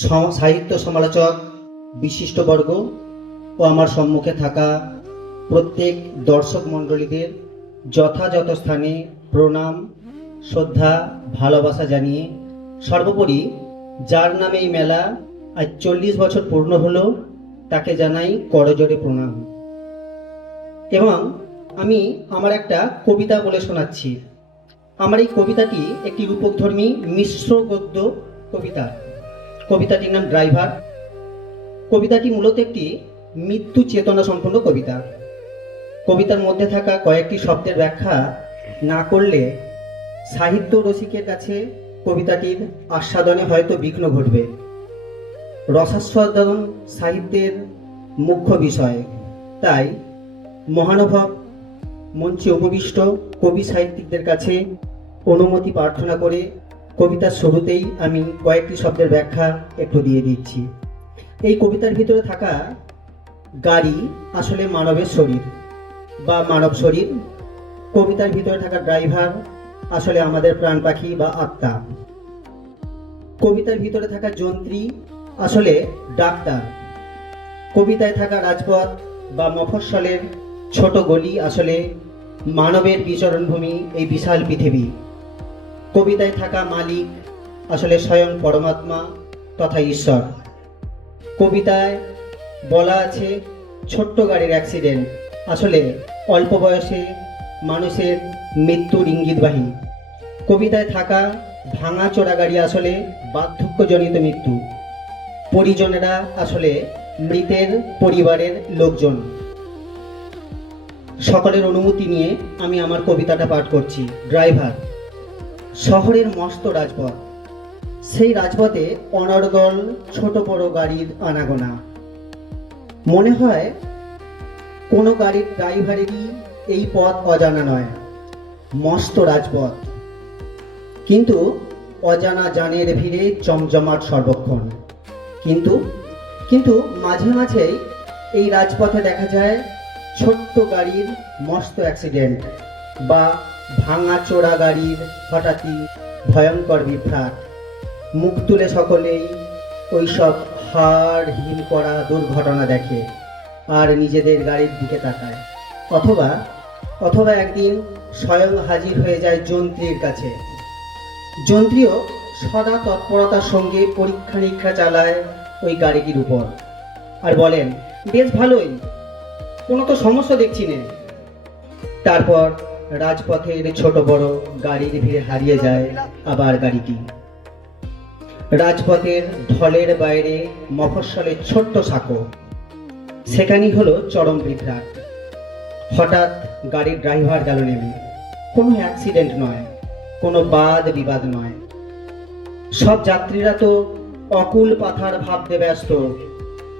সাহিত্য সমালোচক বিশিষ্টবর্গ ও আমার সম্মুখে থাকা প্রত্যেক দর্শক মণ্ডলীদের যথাযথ স্থানে প্রণাম, শ্রদ্ধা, ভালোবাসা জানিয়ে সর্বোপরি যার নামে এই মেলা আজ 40 বছর পূর্ণ হলো তাকে জানাই করজোড়ে প্রণাম। এবং আমি আমার একটা কবিতা বলে শোনাচ্ছি। আমার এই কবিতাটি একটি রূপকধর্মী মিশ্র গদ্য কবিতা। কবিতাটির নাম ড্রাইভার। কবিতাটি মূলত একটি মৃত্যু চেতনা সম্পন্ন কবিতা। কবিতার মধ্যে থাকা কয়েকটি শব্দের ব্যাখ্যা না করলে সাহিত্য রসিকের কাছে কবিতাটির আস্বাদনে হয়তো বিঘ্ন ঘটবে। রসাস্বাদন সাহিত্যের মুখ্য বিষয়, তাই মহানুভব মঞ্চে উপবিষ্ট কবি সাহিত্যিকদের কাছে অনুমতি প্রার্থনা করে কবিতার শুরুতেই আমি কয়েকটি শব্দের ব্যাখ্যা একটু দিয়ে দিচ্ছি। এই কবিতার ভিতরে থাকা গাড়ি আসলে মানবের শরীর বা মানব শরীর। কবিতার ভিতরে থাকা ড্রাইভার আসলে আমাদের প্রাণ পাখি বা আত্মা। কবিতার ভিতরে থাকা যন্ত্রী আসলে ডাক্তার। কবিতায় থাকা রাজপথ বা মফস্বলের ছোট গলি আসলে মানবের বিচরণভূমি, এই বিশাল পৃথিবী। কবিতায় থাকা মালিক আসলে স্বয়ং পরমাত্মা তথা ঈশ্বর। কবিতায় বলা আছে ছোট্ট গাড়ির অ্যাক্সিডেন্ট আসলে অল্প বয়সে মানুষের মৃত্যুর ইঙ্গিতবাহী। কবিতায় থাকা ভাঙা চোরা গাড়ি আসলে বার্ধক্যজনিত মৃত্যু। পরিজনেরা আসলে মৃতের পরিবারের লোকজন। সকলের অনুমতি নিয়ে আমি আমার কবিতাটা পাঠ করছি। ড্রাইভার। শহরের মস্ত রাজপথ, সেই রাজপথে অনর্গল ছোট বড় গাড়ির আনাগোনা। মনে হয় কোনো গাড়ির ড্রাইভারেরই এই পথ অজানা নয়। মস্ত রাজপথ, কিন্তু অজানা জানের ভিড়ে জমজমাট সর্বক্ষণ। কিন্তু মাঝে মাঝেই এই রাজপথে দেখা যায় ছোট্ট গাড়ির মস্ত অ্যাক্সিডেন্ট বা ভাঙা চোরা গাড়ির হঠাৎই ভয়ঙ্কর বিভ্রাট। মুখ তুলে সকলেই ওইসব হাড় হিম করা দুর্ঘটনা দেখে আর নিজেদের গাড়ির দিকে তাকায়। অথবা একদিন স্বয়ং হাজির হয়ে যায় যন্ত্রীর কাছে। যন্ত্রীও সদা তৎপরতার সঙ্গে পরীক্ষা নিরীক্ষা চালায় ওই গাড়িটির উপর আর বলেন, বেশ ভালোই, কোনো তো সমস্যা দেখছি না। তারপর রাজপথের ছোট বড় গাড়ির ভিড়ে হারিয়ে যায় আবার গাড়িটি। রাজপথের ঢলের বাইরে মফস্বলের ছোট্ট সাঁকো, সেখানেই হলো চরম বিভ্রাট। হঠাৎ গাড়ির ড্রাইভার গেল নেমে। কোনো অ্যাক্সিডেন্ট নয়, কোনো বাদ বিবাদ নয়। সব যাত্রীরা তো অকুল পাথার ভাবতে ব্যস্ত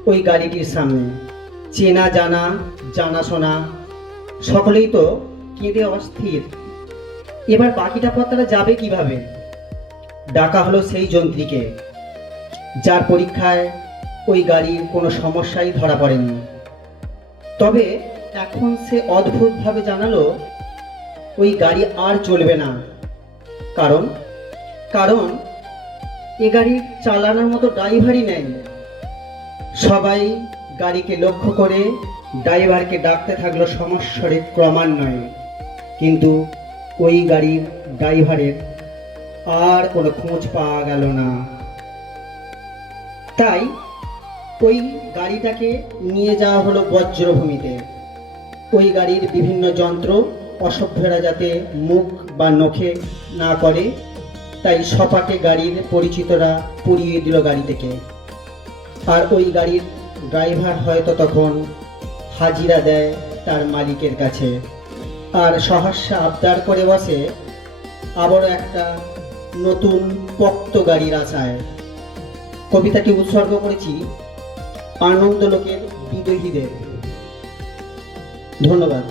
ওই গাড়িটির সামনে। চেনা জানা জানাশোনা সকলেই তো কেঁদে অস্থির। এবার বাকিটা পথ তারা যাবে কিভাবে? ডাকা হলো সেই যন্ত্রীকে, যার পরীক্ষায় ওই গাড়ির কোনো সমস্যাই ধরা পড়েনি। তবে এখন সে অদ্ভুতভাবে জানালো ওই গাড়ি আর চলবে না। কারণ এ গাড়ির চালানোর মতো ড্রাইভারই নেই। সবাই গাড়িকে লক্ষ্য করে ড্রাইভারকে ডাকতে থাকলো সমস্বরে ক্রমান্বয়ে, কিন্তু ওই গাড়ির ড্রাইভারের আর কোনো খোঁজ পাওয়া গেল না। তাই ওই গাড়িটাকে নিয়ে যাওয়া হলো বজ্রভূমিতে। ওই গাড়ির বিভিন্ন যন্ত্র অসভ্যরা যাতে মুখ বা নখে না করে, তাই সপাটে গাড়ির পরিচিতরা পুড়িয়ে দিল গাড়ি থেকে। আর ওই গাড়ির ড্রাইভার হয়তো তখন হাজিরা দেয় তার মালিকের কাছে আর সহস্যা আবদার করে বসে আবারও একটা নতুন পক্ত গাড়ির আশায়। কবিতাটি উৎসর্গ করেছি আনন্দলোকের বিদেহীদের। ধন্যবাদ।